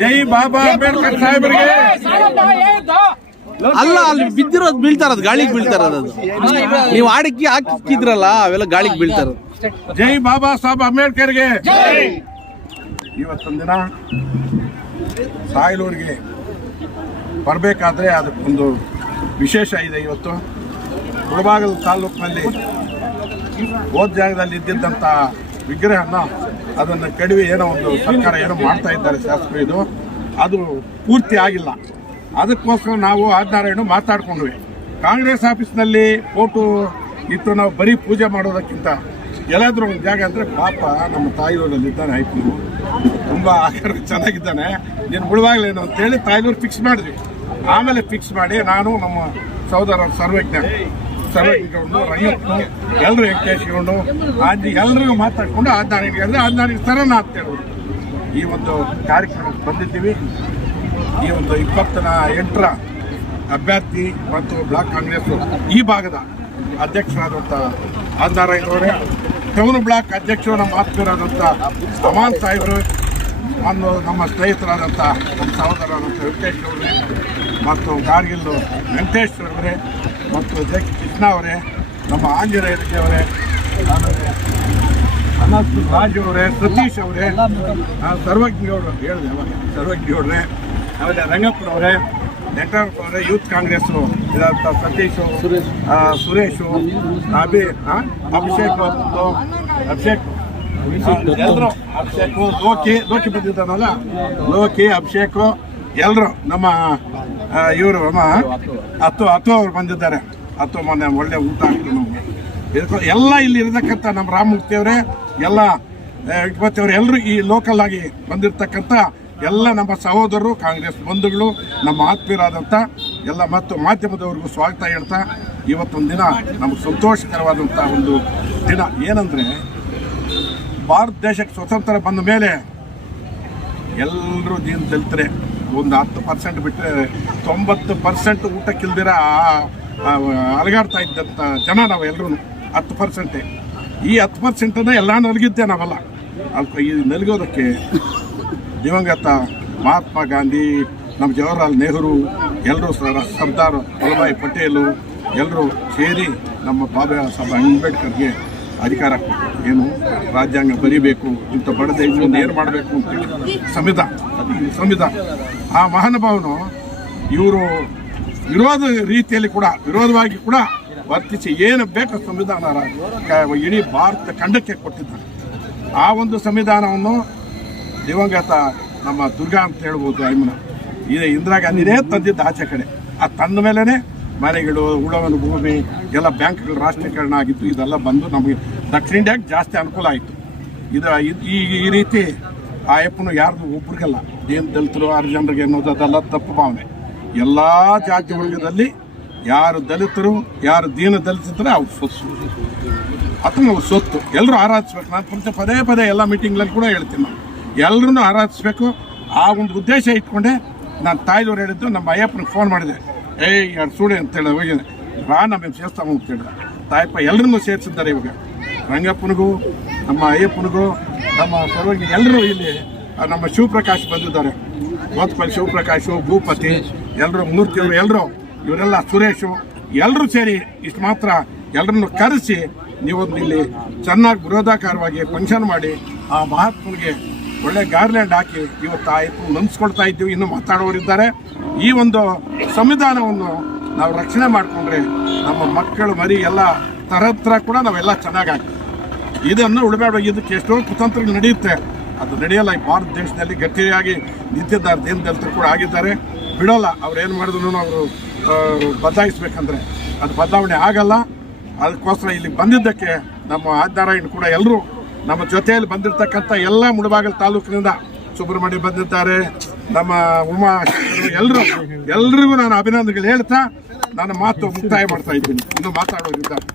ಜೈ ಬಾಬಾ ಅಂಬೇಡ್ಕರ್ ಸಾಹೇಬರಿಗೆ. ಅಲ್ಲ, ಅಲ್ಲಿ ಬಿದ್ದಿರೋದು ಬೀಳ್ತಾರದು, ಗಾಳಿಗೆ ಬೀಳ್ತಾರದು. ನೀವು ಆಡಿಕೆ ಹಾಕಿದ್ರಲ್ಲ, ಅವೆಲ್ಲ ಗಾಳಿಗೆ ಬೀಳ್ತಾರದು. ಜೈ ಬಾಬಾ ಸಾಹೇಬ್ ಅಂಬೇಡ್ಕರ್ಗೆ. ಇವತ್ತೊಂದಿನ ಸಾಯಲೂರಿಗೆ ಬರಬೇಕಾದ್ರೆ ಅದಕ್ಕೊಂದು ವಿಶೇಷ ಇದೆ. ಇವತ್ತು ಮುಳಬಾಗಿಲು ತಾಲೂಕಿನಲ್ಲಿ ಹೋದ ಜಾಗದಲ್ಲಿ ಇದ್ದಿದ್ದಂಥ ವಿಗ್ರಹನ ಅದನ್ನು ಕೆಡವಿ ಏನೋ ಒಂದು ಸರ್ಕಾರ ಏನೋ ಮಾಡ್ತಾ ಇದ್ದಾರೆ ಶಾಸಕರು. ಇದು ಅದು ಪೂರ್ತಿ ಆಗಿಲ್ಲ. ಅದಕ್ಕೋಸ್ಕರ ನಾವು ಆಜ್ನಾರಾಯಣ ಮಾತಾಡ್ಕೊಂಡ್ವಿ. ಕಾಂಗ್ರೆಸ್ ಆಫೀಸ್ನಲ್ಲಿ ಫೋಟೋ ಇತ್ತು. ನಾವು ಬರೀ ಪೂಜೆ ಮಾಡೋದಕ್ಕಿಂತ ಎಲ್ಲಾದ್ರೂ ಒಂದು ಜಾಗ ಅಂದರೆ ಪಾಪ ನಮ್ಮ ತಾಯಿಯವರಲ್ಲಿ ಇದ್ದಾನೆ, ಆಯ್ತು ನೀವು ತುಂಬ ಆಕಾರ ಚೆನ್ನಾಗಿದ್ದಾನೆ, ನೀನು ಮುಳುವಾಗ್ಲೇನು ಅಂತೇಳಿ ತಾಯಿಯವ್ರು ಫಿಕ್ಸ್ ಮಾಡಿದ್ವಿ. ಆಮೇಲೆ ಫಿಕ್ಸ್ ಮಾಡಿ ನಾನು ನಮ್ಮ ಸಹೋದರ ಸರ್ವಜ್ಞಗೌಡರು, ರಂಗಪ್ಪನು, ಎಲ್ಲರೂ ವೆಂಕಟೇಶ್ಗೌಡರು, ಎಲ್ಲರಿಗೂ ಮಾತಾಡಿಕೊಂಡು ಆಜ್ನಾರಾಯಣಿಗೆ ಅಂದರೆ ಆಜ್ನಾರಾಯಣಿ ಸರನ ಅಂತ ಹೇಳಿದ್ರು. ಈ ಒಂದು ಕಾರ್ಯಕ್ರಮಕ್ಕೆ ಬಂದಿದ್ದೀವಿ. ಈ ಒಂದು 28ರ ಅಭ್ಯರ್ಥಿ ಮತ್ತು ಬ್ಲಾಕ್ ಕಾಂಗ್ರೆಸ್ ಈ ಭಾಗದ ಅಧ್ಯಕ್ಷರಾದಂಥ ಆಜ್ನಾರಾಯಣವರೇ, ಟೌನ್ ಬ್ಲಾಕ್ ಅಧ್ಯಕ್ಷರು ನಮ್ಮ ಆತ್ಮೀಯರಾದಂಥ ಅಮಾನ್ ಸಾಹೇಬರು, ನಮ್ಮ ಸ್ನೇಹಿತರಾದಂಥ ನಮ್ಮ ಸಹೋದರರಾದಂಥ ವೆಂಕಟೇಶ್ ಅವರೇ, ಮತ್ತು ಗಾರ್ಗಿಲ್ಲು ವೆಂಕಟೇಶ್ ಅವರೇ, ಮತ್ತು ಜೆ ಕೃಷ್ಣ ಅವರೇ, ನಮ್ಮ ಆಂಜನೇಯ ಅವರೇ, ಆಮೇಲೆ ಅನಂತ ರಾಜ್ ಅವರೇ, ಸತೀಶ್ ಅವರೇ, ಸರ್ವಜ್ಞಗೌಡರು ಹೇಳಿದೆ ಅವಾಗ, ಸರ್ವಜ್ಞಗೌಡ್ರೆ, ಆಮೇಲೆ ರಂಗಪ್ಪನವರೇ, ನೆಟ್ವರ್ಕ್ ಅವರೇ, ಯೂತ್ ಕಾಂಗ್ರೆಸ್ಸು ಇದಂಥ ಸತೀಶು, ಸುರೇಶು, ಅಭಿಷೇಕ್ ಎಲ್ಲರೂ, ಅಭಿಷೇಕು, ಲೋಕಿ ಬಂದಿದ್ದಾನಲ್ಲ, ಲೋಕಿ, ಅಭಿಷೇಕು, ಎಲ್ಲರೂ ನಮ್ಮ ಇವರು ಹತ್ತು ಅವ್ರು ಬಂದಿದ್ದಾರೆ. ಹತ್ತು ಮೊನ್ನೆ ಒಳ್ಳೆ ಊಟ ಆಗ್ತದೆ ನಮಗೆ. ಎಲ್ಲ ಇಲ್ಲಿ ಇರತಕ್ಕಂಥ ನಮ್ಮ ರಾಮಮೂರ್ತಿಯವರೇ, ಎಲ್ಲ ವೆಂಕಟಪತಿಯವರು, ಎಲ್ಲರೂ ಈ ಲೋಕಲ್ ಆಗಿ ಬಂದಿರತಕ್ಕಂಥ ಎಲ್ಲ ನಮ್ಮ ಸಹೋದರರು, ಕಾಂಗ್ರೆಸ್ ಬಂಧುಗಳು, ನಮ್ಮ ಆತ್ಮೀಯರಾದಂಥ ಎಲ್ಲ ಮತ್ತು ಮಾಧ್ಯಮದವ್ರಿಗೂ ಸ್ವಾಗತ ಹೇಳ್ತಾ, ಇವತ್ತೊಂದು ದಿನ ನಮಗೆ ಸಂತೋಷಕರವಾದಂಥ ಒಂದು ದಿನ. ಏನಂದರೆ ಭಾರತ ದೇಶಕ್ಕೆ ಸ್ವತಂತ್ರ ಬಂದ ಮೇಲೆ ಎಲ್ಲರೂ ದಲಿತರೆ. ಒಂದು 10% ಬಿಟ್ಟರೆ 90% ಊಟಕ್ಕಿಲ್ದಿರ ಅಲಗಾಡ್ತಾ ಇದ್ದಂಥ ಜನ ನಾವು ಎಲ್ಲರೂ 10%. ಈ 10% ಎಲ್ಲ ನಲಗಿದ್ದೆ ನಾವೆಲ್ಲ. ಅದಕ್ಕೆ ಈ ನಲಗೋದಕ್ಕೆ ದಿವಂಗತ ಮಹಾತ್ಮ ಗಾಂಧಿ, ನಮ್ಮ ಜವಾಹರ್ಲಾಲ್ ನೆಹರು, ಎಲ್ಲರೂ ಸರ್ದಾರ್ ವಲ್ಲಭಾಯ್ ಪಟೇಲು ಎಲ್ಲರೂ ಸೇರಿ ನಮ್ಮ ಬಾಬಾ ಸಾಹೇಬ್ ಅಂಬೇಡ್ಕರ್ಗೆ ಅಧಿಕಾರ ಏನು ರಾಜ್ಯಾಂಗ ಬರೀಬೇಕು, ಇಂಥ ಬಡ ದೇಶವನ್ನು ಏನು ಮಾಡಬೇಕು ಅಂತೇಳಿ ಸಂವಿಧಾನ ಆ ಮಹಾನುಭಾವನು ಇವರು ವಿರೋಧವಾಗಿ ಕೂಡ ವರ್ತಿಸಿ ಏನು ಬೇಕು ಸಂವಿಧಾನ ಇಡೀ ಭಾರತ ಖಂಡಕ್ಕೆ ಕೊಟ್ಟಿದ್ದಾರೆ. ಆ ಒಂದು ಸಂವಿಧಾನವನ್ನು ದಿವಂಗತ ನಮ್ಮ ದುರ್ಗಾ ಅಂತ ಹೇಳ್ಬೋದು, ಅಯ್ಯಮ್ಮನ ಇದೆ ಇಂದಿರಾ ಗಾಂಧಿನೇ ತಂದಿದ್ದು ಆಚೆ ಕಡೆ. ಅದು ತಂದ ಮೇಲೇ ಮನೆಗಳು, ಉಳವನ ಭೂಮಿ ಎಲ್ಲ ಬ್ಯಾಂಕ್ಗಳು ರಾಷ್ಟ್ರೀಕರಣ ಆಗಿತ್ತು. ಇದೆಲ್ಲ ಬಂದು ನಮಗೆ ದಕ್ಷಿಣ ಇಂಡಿಯಾಕ್ಕೆ ಜಾಸ್ತಿ ಅನುಕೂಲ ಆಯಿತು. ಈ ರೀತಿ ಆ ಅಯ್ಯಪ್ಪನು ಯಾರ್ದು ಒಬ್ರಿಗಲ್ಲ, ಏನು ದಲಿತರು 6 ಜನರಿಗೆ ಅನ್ನೋದು ಅದೆಲ್ಲ ತಪ್ಪು ಭಾವನೆ. ಎಲ್ಲ ಜಾತಿ ವರ್ಗದಲ್ಲಿ ಯಾರು ದಲಿತರು, ಯಾರು ದೀನ ದಲಿತರು ಅವ್ರ ಸೊತ್ತು, ಅಥವಾ ಅವ್ರ ಸೊತ್ತು ಎಲ್ಲರೂ ಆರಾಧಿಸ್ಬೇಕು. ನಾನು ಪದೇ ಎಲ್ಲ ಮೀಟಿಂಗ್ಗಳಲ್ಲಿ ಕೂಡ ಹೇಳ್ತೀನಿ, ನಾನು ಎಲ್ಲರೂ ಆರಾಧಿಸ್ಬೇಕು. ಆ ಒಂದು ಉದ್ದೇಶ ಇಟ್ಕೊಂಡೆ ನಾನು ತಾಯಿದವ್ರು ಹೇಳಿದ್ದು. ನಮ್ಮ ಅಯ್ಯಪ್ಪನಿಗೆ ಫೋನ್ ಮಾಡಿದೆ, 2 ಸೂಡೆ ಅಂತೇಳಿ ಹೋಗಿದೆ, ನಮಗೆ ಸೇರಿಸ್ತಾವ ಅಂತ ಹೇಳಿದ. ತಾಯಪ್ಪ ಎಲ್ಲರನ್ನೂ ಸೇರಿಸಿದ್ದಾರೆ. ಇವಾಗ ರಂಗಪ್ಪನಿಗೂ, ನಮ್ಮ ಅಯ್ಯಪ್ಪನಿಗೂ, ನಮ್ಮ ಸರ್ವಜ್ಞ ಎಲ್ಲರೂ ಇಲ್ಲಿ ನಮ್ಮ ಶಿವಪ್ರಕಾಶ್ ಬಂದಿದ್ದಾರೆ. ಮೋತ್ಪಲ್ಲಿ ಶಿವಪ್ರಕಾಶು, ಭೂಪತಿ, ಎಲ್ಲರೂ ಮೂರ್ತಿಯವರು, ಎಲ್ಲರೂ ಇವರೆಲ್ಲ ಸುರೇಶು, ಎಲ್ಲರೂ ಸೇರಿ ಇಷ್ಟು ಮಾತ್ರ ಎಲ್ಲರನ್ನು ಕರೆಸಿ ನೀವೊಂದು ಇಲ್ಲಿ ಚೆನ್ನಾಗಿ ಬೃಹದಾಕಾರವಾಗಿ ಫಂಕ್ಷನ್ ಮಾಡಿ ಆ ಮಹಾತ್ಮನಿಗೆ ಒಳ್ಳೆ ಗಾರ್ಲ್ಯಾಂಡ್ ಹಾಕಿ ಇವತ್ತು ಆ ಅಯ್ಯಪ್ಪನ ನೆನೆಸ್ಕೊಳ್ತಾ ಇದ್ದೀವಿ. ಇನ್ನೂ ಮಾತಾಡೋರಿದ್ದಾರೆ. ಈ ಒಂದು ಸಂವಿಧಾನವನ್ನು ನಾವು ರಕ್ಷಣೆ ಮಾಡಿಕೊಂಡ್ರೆ ನಮ್ಮ ಮಕ್ಕಳು ಮರಿ ಎಲ್ಲ ತರತ್ರ ಕೂಡ ನಾವೆಲ್ಲ ಚೆನ್ನಾಗಾಗ್ತದೆ. ಇದನ್ನು ಉಳಬೇಡ. ಇದಕ್ಕೆ ಎಷ್ಟೋ ಕುತಂತ್ರಗಳು ನಡೆಯುತ್ತೆ, ಅದು ನಡೆಯಲ್ಲ. ಈ ಭಾರತ ದೇಶದಲ್ಲಿ ಗಟ್ಟಿಯಾಗಿ ನಿಂತಿದ್ದಾರೆ, ದೀನ ದಲಿತರು ಕೂಡ ಆಗಿದ್ದಾರೆ, ಬಿಡೋಲ್ಲ. ಅವ್ರು ಏನು ಮಾಡಿದ್ರು ಅವರು ಬದಲಾಯಿಸ್ಬೇಕಂದ್ರೆ ಅದು ಬದಲಾವಣೆ ಆಗಲ್ಲ. ಅದಕ್ಕೋಸ್ಕರ ಇಲ್ಲಿ ಬಂದಿದ್ದಕ್ಕೆ ನಮ್ಮ ಆಜ್ನಾರಾಯಣ ಕೂಡ ಎಲ್ಲರೂ ನಮ್ಮ ಜೊತೆಯಲ್ಲಿ ಬಂದಿರತಕ್ಕಂಥ ಎಲ್ಲ ಮುಳಬಾಗಿಲು ತಾಲೂಕಿನಿಂದ ಸುಬ್ರಹ್ಮಣ್ಯ ಬಂದಿದ್ದಾರೆ, ನಮ್ಮ ಉಮಾ, ಎಲ್ರಿಗೂ ನಾನು ಅಭಿನಂದನೆಗಳು ಹೇಳ್ತಾ ನನ್ನ ಮಾತು ಮುಕ್ತಾಯ ಮಾಡ್ತಾ ಇದ್ದೀನಿ. ಇನ್ನೂ ಮಾತಾಡೋರಿದ್ದಾರೆ.